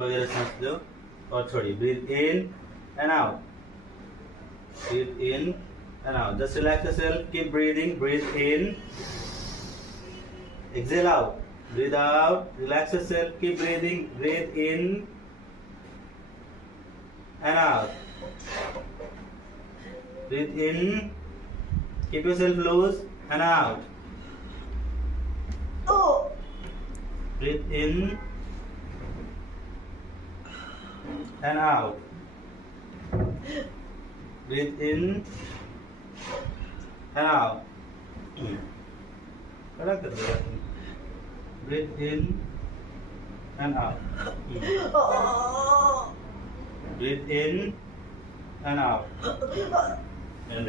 वगैरह सांस लो और छोड़िए. Breathe in and out. Breathe in and out. Just relax yourself. Keep breathing. Breathe in. Exhale out. Breathe out. Relax yourself. Keep breathing. Breathe in and out. Breathe in. Keep yourself loose and out. Breathe in and out. Breathe in and out. खड़ा कर दो. Breathe in and out. Breathe in and out.